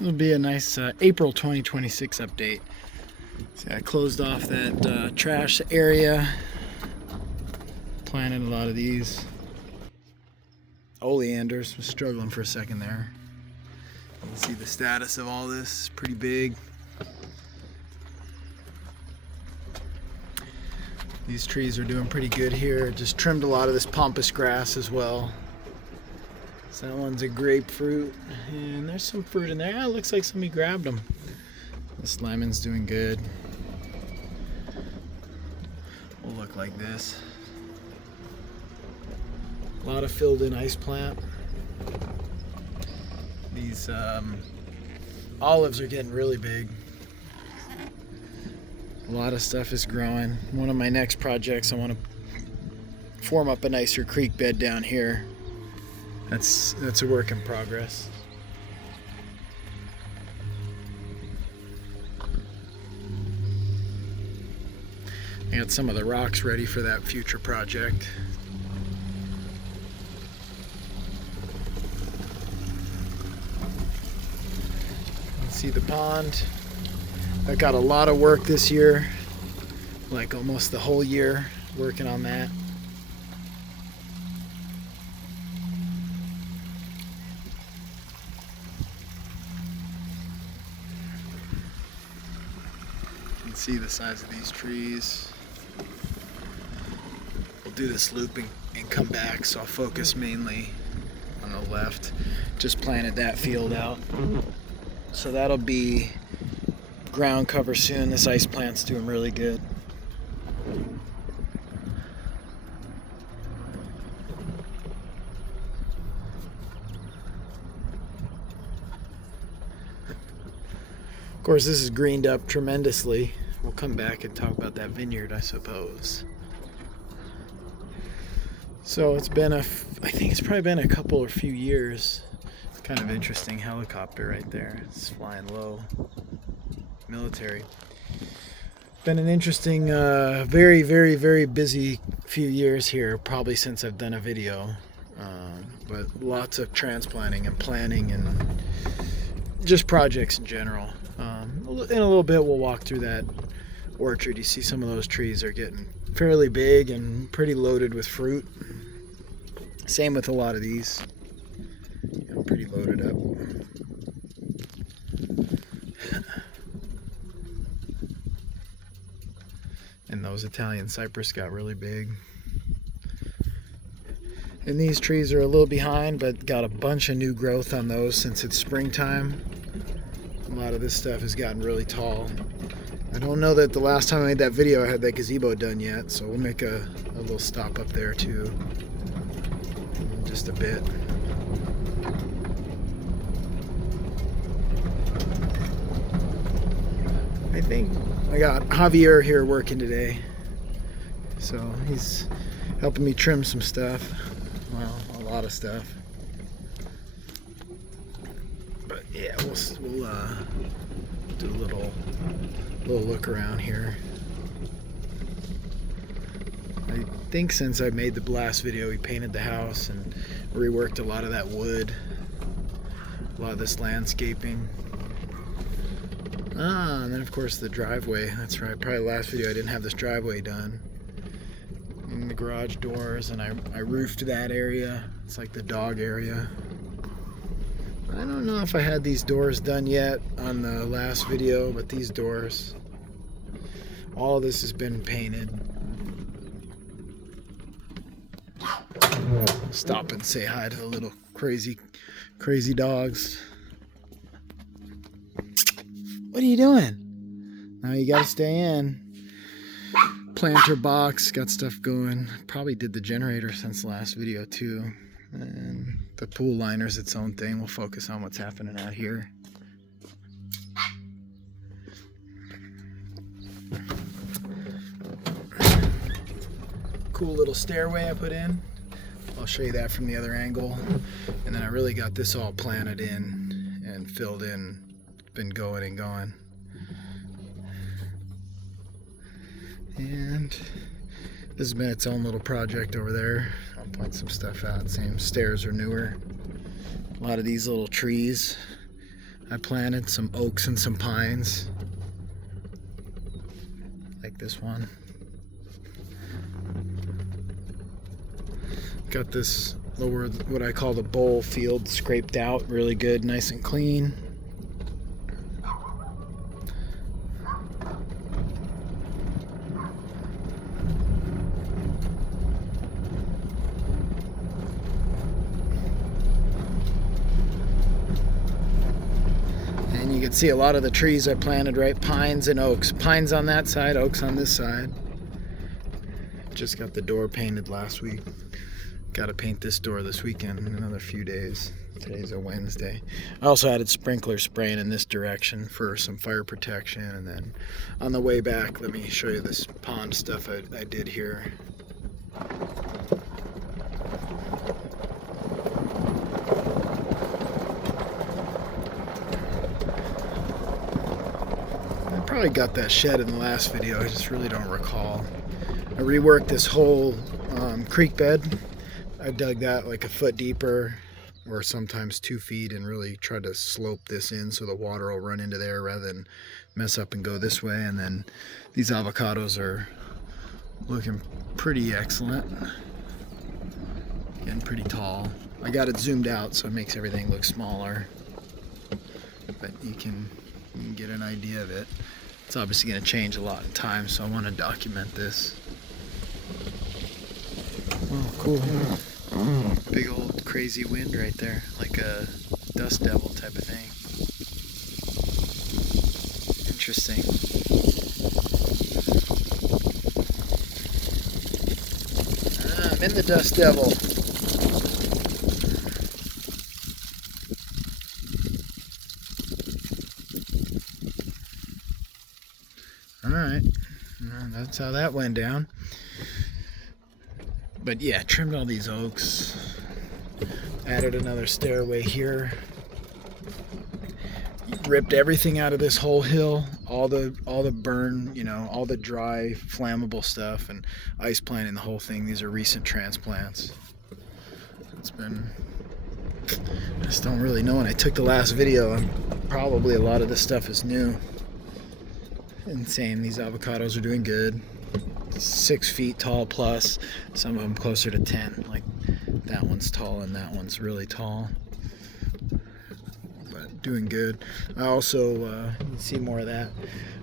It'll be a nice April 2026 update. See, I closed off that trash area. Planted a lot of these oleanders. Was struggling for a second there. You can see the status of all this. It's pretty big. These trees are doing pretty good here. Just trimmed a lot of this pampas grass as well. So that one's a grapefruit, and there's some fruit in there. Ah, it looks like somebody grabbed them. This lemon's doing good. Will look like this. A lot of filled in ice plant. These olives are getting really big. A lot of stuff is growing. One of my next projects, I want to form up a nicer creek bed down here. That's a work in progress. I got some of the rocks ready for that future project. You can see the pond. I got a lot of work this year, like almost the whole year working on that. You can see the size of these trees. We'll do this loop and come back, so I'll focus mainly on the left. Just planted that field out. So that'll be ground cover soon. This ice plant's doing really good. Of course, this is greened up tremendously. We'll come back and talk about that vineyard, I suppose. So it's been I think it's probably been a couple or few years. It's kind of interesting helicopter right there. It's flying low. Military. Been an interesting, very, very, very busy few years here, probably since I've done a video. But lots of transplanting and planning and just projects in general. In a little bit we'll walk through that orchard. You see some of those trees are getting fairly big and pretty loaded with fruit. Same with a lot of these. Pretty loaded up. And those Italian cypress got really big. And these trees are a little behind, but got a bunch of new growth on those since it's springtime. A lot of this stuff has gotten really tall. I don't know that the last time I made that video I had that gazebo done yet, so we'll make a little stop up there too in just a bit. I think I got Javier here working today, so he's helping me trim some stuff. Well, a lot of stuff. But yeah, we'll do a little look around here. I think since I made the last video, we painted the house and reworked a lot of that wood, a lot of this landscaping. And then of course the driveway. That's right, probably last video I didn't have this driveway done. And the garage doors, and I roofed that area. It's like the dog area. I don't know if I had these doors done yet on the last video, but these doors, all of this has been painted. Stop and say hi to the little crazy dogs. What are you doing? Now you gotta stay in. Planter box, got stuff going. Probably did the generator since the last video too. And the pool liner's its own thing. We'll focus on what's happening out here. Cool little stairway I put in. I'll show you that from the other angle. And then I really got this all planted in and filled in. Been going and going. And this has been its own little project over there. I'll point some stuff out. Same stairs are newer. A lot of these little trees. I planted some oaks and some pines, like this one. Got this lower, what I call the bowl field, scraped out really good, nice and clean. And you can see a lot of the trees I planted, right? Pines and oaks. Pines on that side, oaks on this side. Just got the door painted last week. Got to paint this door this weekend in another few days. Today's a Wednesday. I also added sprinkler spraying in this direction for some fire protection. And then on the way back, let me show you this pond stuff I did here. I probably got that shed in the last video. I just really don't recall. I reworked this whole creek bed. I dug that like a foot deeper, or sometimes 2 feet, and really tried to slope this in so the water will run into there rather than mess up and go this way. And then these avocados are looking pretty excellent, getting pretty tall. I got it zoomed out so it makes everything look smaller, but you can get an idea of it. It's obviously going to change a lot in time, so I want to document this. Oh, cool. Big old crazy wind right there, like a dust devil type of thing. Interesting. I'm in the dust devil. Alright, that's how that went down. But yeah, trimmed all these oaks, added another stairway here, ripped everything out of this whole hill, all the burn, you know, all the dry flammable stuff, and ice planting the whole thing. These are recent transplants. It's been, I just don't really know. When I took the last video, probably a lot of this stuff is new. Insane. These avocados are doing good. 6 feet tall plus, some of them closer to 10. Like that one's tall and that one's really tall, but doing good. I also you can see more of that.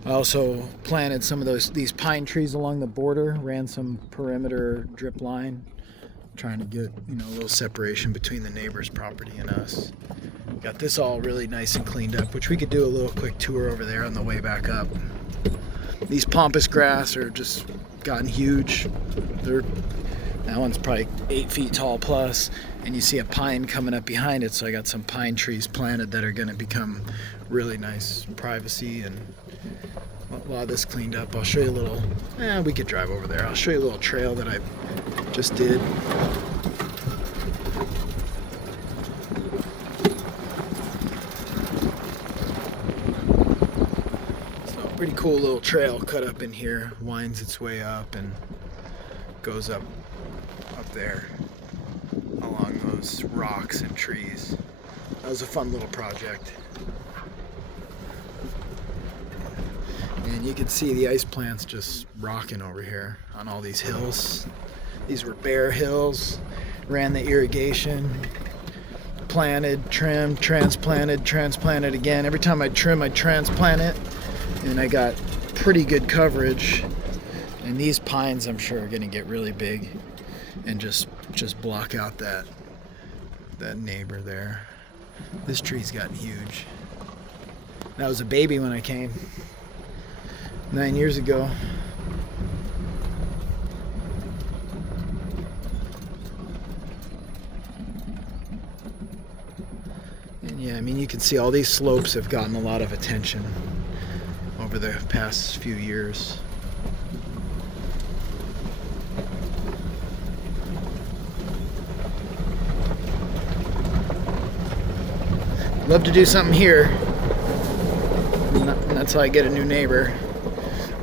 I also planted some of these pine trees along the border, ran some perimeter drip line, trying to get, you know, a little separation between the neighbor's property and us. Got this all really nice and cleaned up, which we could do a little quick tour over there on the way back up. These pampas grass are just gotten huge. That one's probably 8 feet tall plus, and you see a pine coming up behind it, so I got some pine trees planted that are going to become really nice privacy, and a lot of this cleaned up. I'll show you a little, we could drive over there. I'll show you a little trail that I just did. Pretty cool little trail cut up in here, winds its way up and goes up there along those rocks and trees. That was a fun little project. And you can see the ice plants just rocking over here on all these hills. These were bare hills. Ran the irrigation, planted, trimmed, transplanted again. Every time I trim, I transplant it. And I got pretty good coverage, and these pines I'm sure are going to get really big and just block out that neighbor there. This tree's gotten huge. That was a baby when I came 9 years ago. And yeah, I mean, you can see all these slopes have gotten a lot of attention over the past few years. Love to do something here, and that's how I get a new neighbor.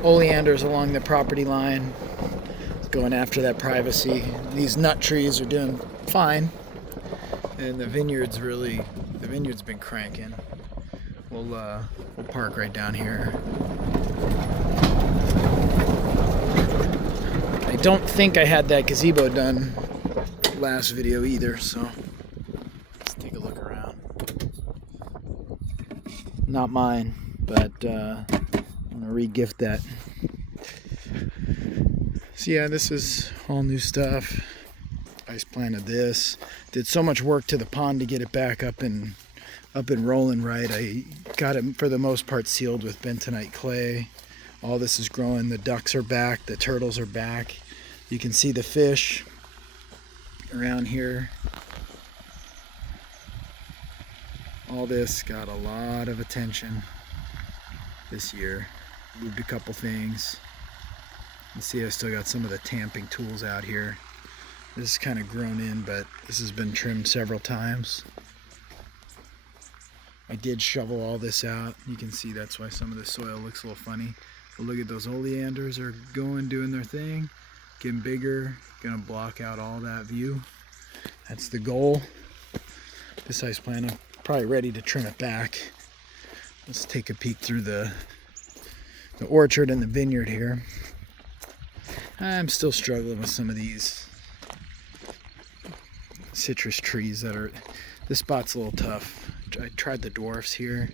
Oleanders along the property line, going after that privacy. These nut trees are doing fine, and the vineyard's been cranking. We'll park right down here. I don't think I had that gazebo done last video either, so let's take a look around. Not mine, but I'm gonna re-gift that. So yeah, this is all new stuff. Ice planted this. Did so much work to the pond to get it back up and rolling right. I got it for the most part sealed with bentonite clay. All this is growing. The ducks are back. The turtles are back. You can see the fish around here. All this got a lot of attention this year. Moved a couple things. You see I still got some of the tamping tools out here. This is kind of grown in, but this has been trimmed several times. I did shovel all this out. You can see that's why some of the soil looks a little funny. But look at those oleanders are going, doing their thing. Getting bigger, gonna block out all that view. That's the goal. This ice plant, I'm probably ready to trim it back. Let's take a peek through the orchard and the vineyard here. I'm still struggling with some of these citrus trees that are, this spot's a little tough. I tried the dwarfs here.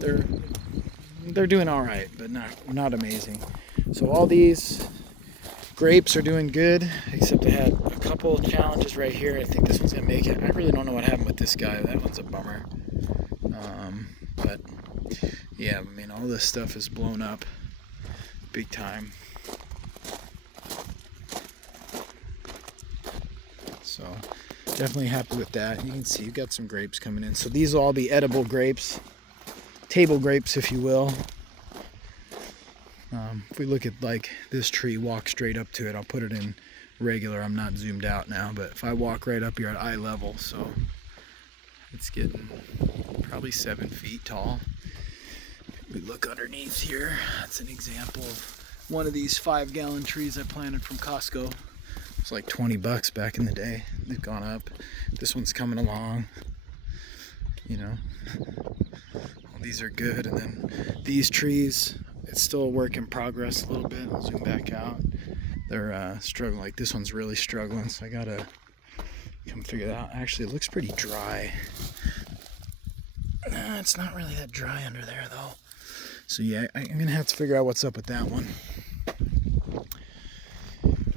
They're doing all right, but not amazing. So all these grapes are doing good, except I had a couple of challenges right here. I think this one's gonna make it. I really don't know what happened with this guy. That one's a bummer. But yeah, I mean, all this stuff is blown up big time. So definitely happy with that. You can see you've got some grapes coming in. So these will all be edible grapes, table grapes, if you will. If we look at like this tree, walk straight up to it, I'll put it in regular. I'm not zoomed out now, but if I walk right up here at eye level, so it's getting probably 7 feet tall. We look underneath here. That's an example of one of these 5-gallon trees I planted from Costco. It's like $20 back in the day. They've gone up. This one's coming along. You know, all these are good. And then these trees, it's still a work in progress a little bit. I'll zoom back out. They're struggling. Like this one's really struggling, so I gotta come figure that out. Actually, it looks pretty dry. It's not really that dry under there though. So yeah, I'm gonna have to figure out what's up with that one.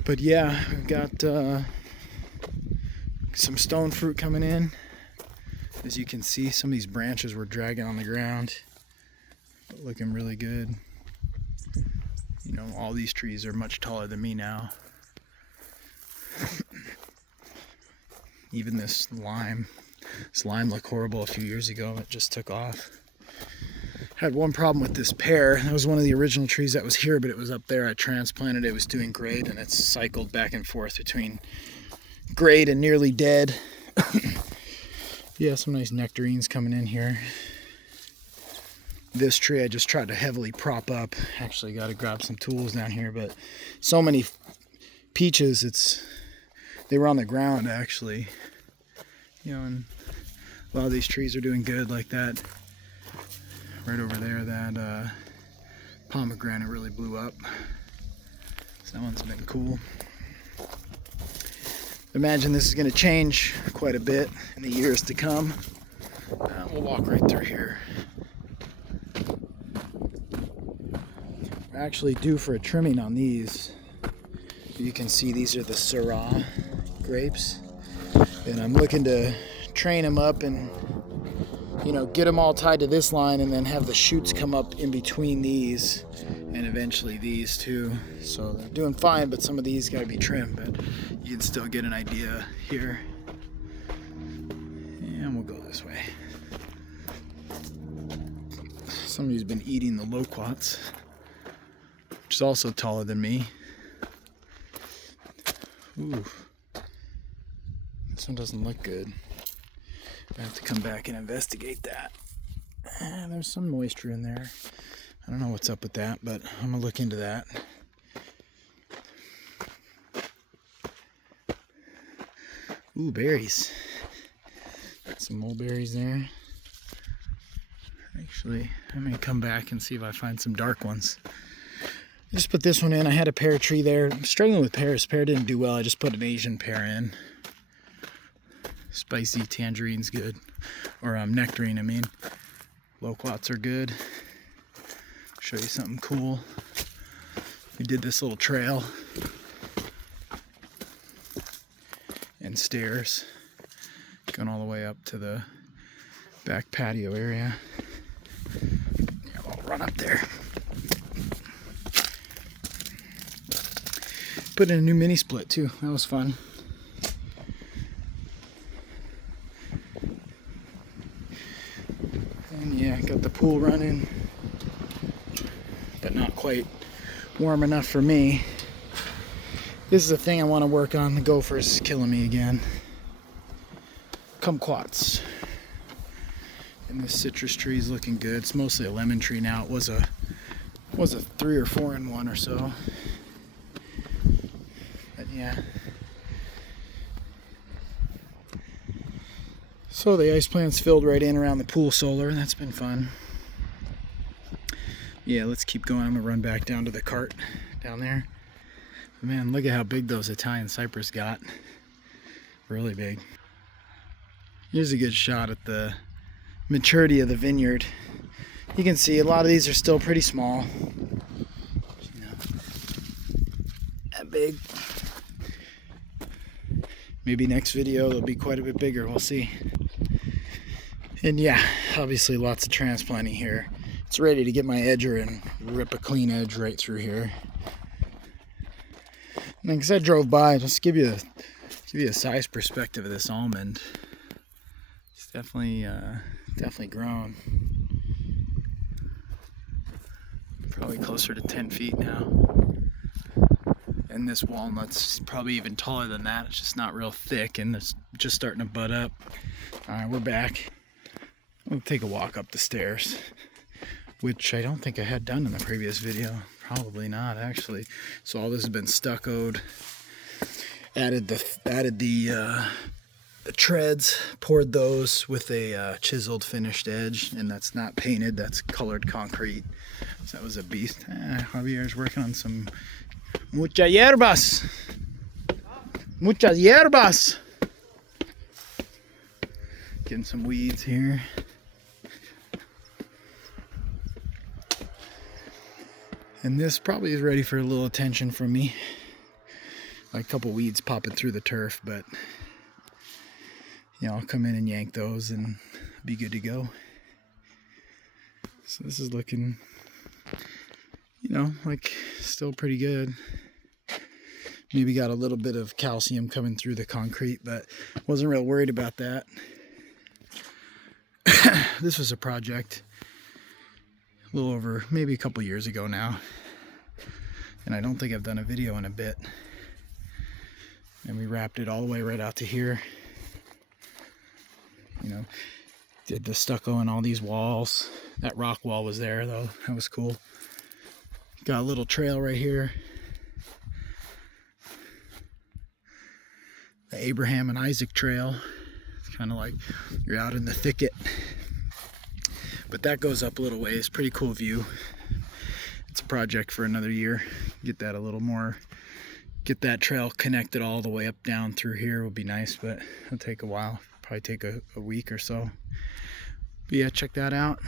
But yeah, we've got some stone fruit coming in. As you can see, some of these branches were dragging on the ground, but looking really good. You know, all these trees are much taller than me now. Even this lime looked horrible a few years ago. It just took off. Had one problem with this pear. That was one of the original trees that was here, but it was up there. I transplanted it. It was doing great, and it's cycled back and forth between great and nearly dead. Yeah, some nice nectarines coming in here. This tree I just tried to heavily prop up. Actually got to grab some tools down here, but so many peaches, they were on the ground actually. You know, and a lot of these trees are doing good like that. Right over there, that pomegranate really blew up. So that one's been cool. Imagine this is going to change quite a bit in the years to come. We'll walk right through here. We're actually due for a trimming on these. You can see these are the Syrah grapes. And I'm looking to train them up and, you know, get them all tied to this line and then have the shoots come up in between these and eventually these too. So they're doing fine, but some of these got to be trimmed, but you can still get an idea here. And we'll go this way. Somebody's been eating the loquats, which is also taller than me. Ooh. This one doesn't look good. I have to come back and investigate that. There's some moisture in there. I don't know what's up with that, but I'm gonna look into that. Ooh, berries. Got some mulberries there. Actually, I may come back and see if I find some dark ones. I just put this one in. I had a pear tree there. I'm struggling with pears. Pear didn't do well. I just put an Asian pear in. Spicy tangerine's good. Or nectarine, I mean. Loquats are good. Show you something cool. We did this little trail and stairs going all the way up to the back patio area. Yeah, I'll run up there. Put in a new mini split too. That was fun. And yeah, got the pool running, but not quite warm enough for me. This is the thing I want to work on. The gophers is killing me again. Kumquats. And this citrus tree is looking good. It's mostly a lemon tree now. It was a 3 or 4 in 1 or so. But yeah. So the ice plant's filled right in around the pool solar. That's been fun. Yeah, let's keep going. I'm gonna run back down to the cart down there. But man, look at how big those Italian cypress got. Really big. Here's a good shot at the maturity of the vineyard. You can see a lot of these are still pretty small. You know, that big. Maybe next video they'll be quite a bit bigger. We'll see. And yeah, obviously lots of transplanting here. It's ready to get my edger and rip a clean edge right through here. And like I said, I drove by, just give you a size perspective of this almond. It's definitely grown. Probably closer to 10 feet now. And this walnut's probably even taller than that. It's just not real thick and it's just starting to bud up. Alright, we're back. We'll take a walk up the stairs, which I don't think I had done in the previous video. Probably not, actually. So all this has been stuccoed. Added the treads, poured those with a chiseled finished edge, and that's not painted, that's colored concrete. So that was a beast. Javier's working on some muchas hierbas. Muchas hierbas. Getting some weeds here. And this probably is ready for a little attention from me. Like a couple weeds popping through the turf, but you know, I'll come in and yank those and be good to go. So this is looking, you know, like still pretty good. Maybe got a little bit of calcium coming through the concrete, but wasn't real worried about that. This was a project a little over, maybe a couple years ago now. And I don't think I've done a video in a bit. And we wrapped it all the way right out to here. You know, did the stucco on all these walls. That rock wall was there though, that was cool. Got a little trail right here. The Abraham and Isaac trail. It's kind of like you're out in the thicket. But that goes up a little ways, pretty cool view. It's a project for another year. Get that a little more, get that trail connected all the way up down through here would be nice, but it'll take a while. Probably take a week or so. But yeah, check that out.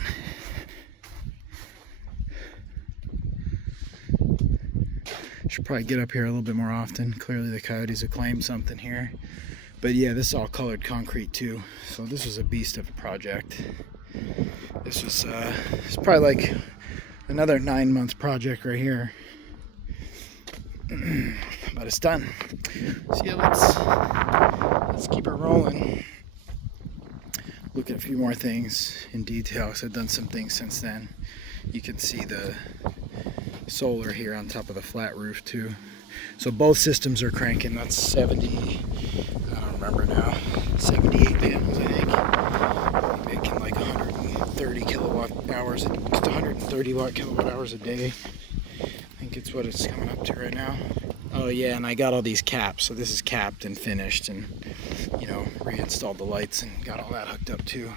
Should probably get up here a little bit more often. Clearly the coyotes have claimed something here. But yeah, this is all colored concrete too. So this was a beast of a project. This was it's probably like another 9-month project right here. But it's done. So yeah, let's keep it rolling. Look at a few more things in detail, because I've done some things since then. You can see the solar here on top of the flat roof too. So both systems are cranking. That's 70, I don't remember now, 78 panels I think. Making like 130 kilowatt hours, 130 watt kilowatt hours a day. I think it's what it's coming up to right now. Oh yeah, and I got all these caps. So this is capped and finished, and you know, reinstalled the lights and got all that hooked up too.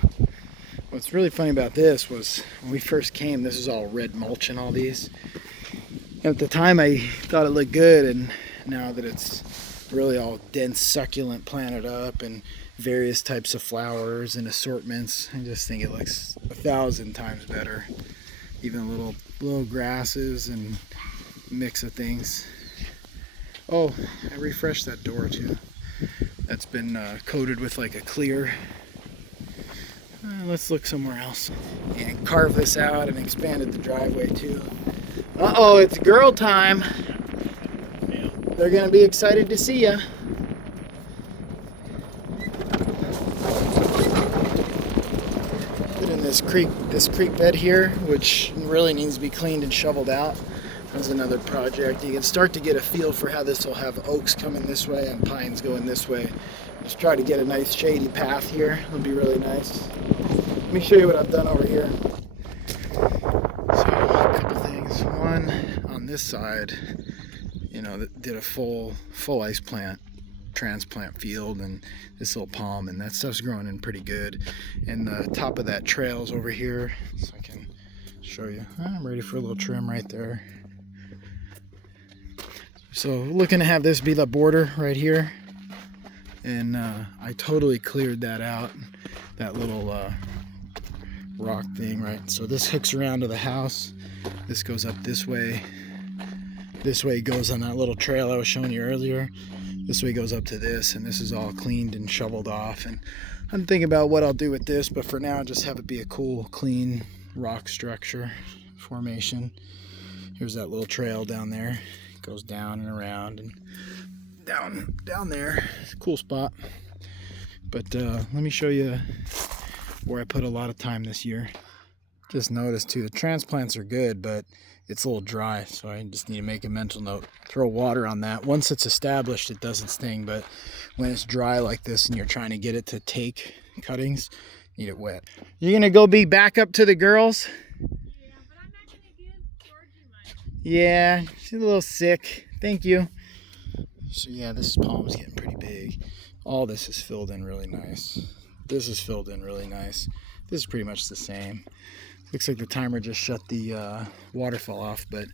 What's really funny about this was when we first came, this was all red mulch and all these. And at the time I thought it looked good, and now that it's really all dense succulent planted up and various types of flowers and assortments, I just think it looks 1,000 times better. Even little grasses and mix of things. Oh, I refreshed that door too. That's been coated with like a clear. Let's look somewhere else. And carve this out and expanded the driveway too. Uh-oh, it's girl time. They're gonna be excited to see ya. Put in this creek bed here, which really needs to be cleaned and shoveled out. That's another project. You can start to get a feel for how this will have oaks coming this way and pines going this way. Just try to get a nice shady path here. It'll be really nice. Let me show you what I've done over here. So a couple things. One, on this side, you know, did a full ice plant transplant field, and this little palm, and that stuff's growing in pretty good. And the top of that trail's over here, so I can show you. I'm ready for a little trim right there. So looking to have this be the border right here, and I totally cleared that out, that little rock thing, right? So this hooks around to the house. This goes up this way. This way goes on that little trail I was showing you earlier. This way goes up to this, and this is all cleaned and shoveled off. And I'm thinking about what I'll do with this, but for now, just have it be a cool, clean rock structure formation. Here's that little trail down there. It goes down and around and down there. It's a cool spot. But let me show you where I put a lot of time this year. Just noticed too, the transplants are good, but it's a little dry, so I just need to make a mental note. Throw water on that. Once it's established, it doesn't sting, but when it's dry like this and you're trying to get it to take cuttings, you need it wet. You're gonna go be back up to the girls? Yeah, but I'm not gonna give Georgie much. Yeah, she's a little sick. Thank you. So yeah, this palm's getting pretty big. All this is filled in really nice. This is filled in really nice. This is pretty much the same. Looks like the timer just shut the waterfall off, but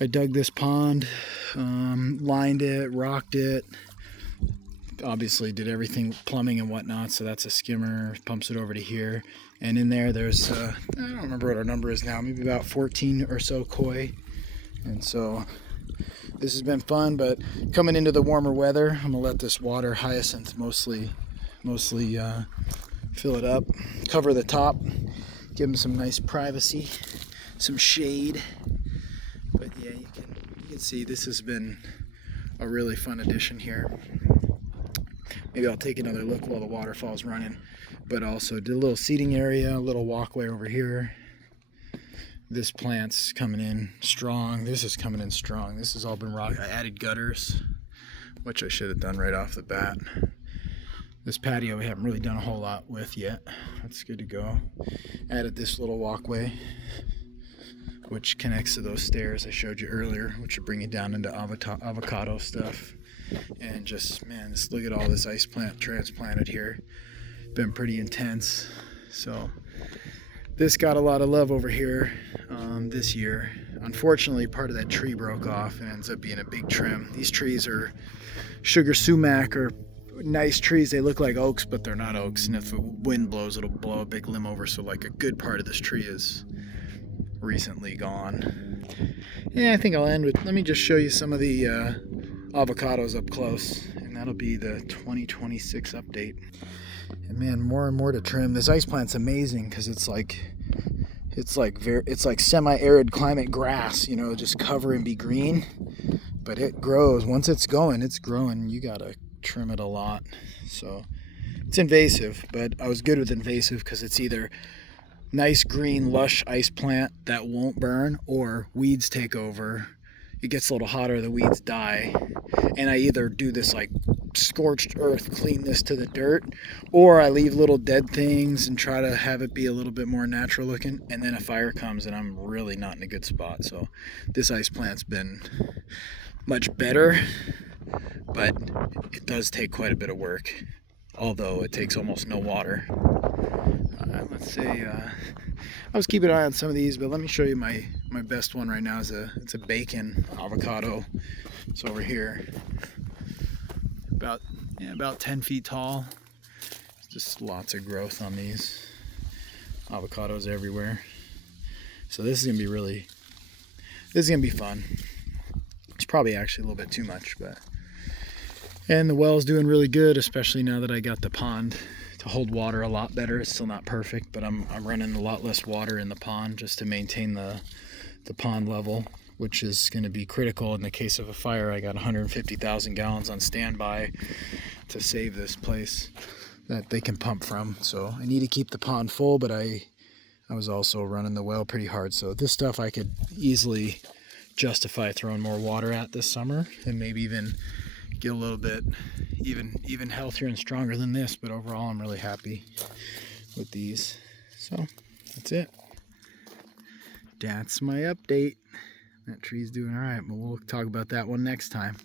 I dug this pond, lined it, rocked it, obviously did everything, plumbing and whatnot, so that's a skimmer, pumps it over to here, and in there's, I don't remember what our number is now, maybe about 14 or so koi, and so this has been fun, but coming into the warmer weather, I'm going to let this water hyacinth mostly fill it up, cover the top, give them some nice privacy, some shade. But yeah, you can see this has been a really fun addition here. Maybe I'll take another look while the waterfall's running. But also did a little seating area, a little walkway over here. This plant's coming in strong. This is coming in strong. This has all been rock. I added gutters, which I should have done right off the bat. This patio we haven't really done a whole lot with yet. That's good to go. Added this little walkway, which connects to those stairs I showed you earlier, which will bring you down into avocado stuff. And just, man, just look at all this ice plant transplanted here. Been pretty intense. So this got a lot of love over here this year. Unfortunately, part of that tree broke off and ends up being a big trim. These trees are sugar sumac, or nice trees. They look like oaks, but they're not oaks, and if the wind blows, it'll blow a big limb over, so like a good part of this tree is recently gone. Yeah, I think I'll end with, let me just show you some of the avocados up close, and that'll be the 2026 update. And man, more and more to trim. This ice plant's amazing because it's like semi-arid climate grass, you know, just cover and be green, but it grows. Once it's growing. You gotta trim it a lot. So it's invasive, but I was good with invasive because it's either nice green lush ice plant that won't burn, or weeds take over. It gets a little hotter, the weeds die, and I either do this like scorched earth, clean this to the dirt, or I leave little dead things and try to have it be a little bit more natural looking, and then a fire comes and I'm really not in a good spot. So this ice plant's been much better, but it does take quite a bit of work, although it takes almost no water. let's say, I was keeping an eye on some of these, but let me show you my best one right now. It's a bacon avocado. It's over here, about 10 feet tall. Just lots of growth on these avocados everywhere. So this is gonna be fun. It's probably actually a little bit too much, but. And the well's doing really good, especially now that I got the pond to hold water a lot better. It's still not perfect, but I'm running a lot less water in the pond just to maintain the pond level, which is going to be critical in the case of a fire. I got 150,000 gallons on standby to save this place that they can pump from. So I need to keep the pond full, but I was also running the well pretty hard. So this stuff I could easily justify throwing more water at this summer, and maybe even get a little bit even healthier and stronger than this. But overall, I'm really happy with these. So that's it. That's my update. That tree's doing all right, but we'll talk about that one next time.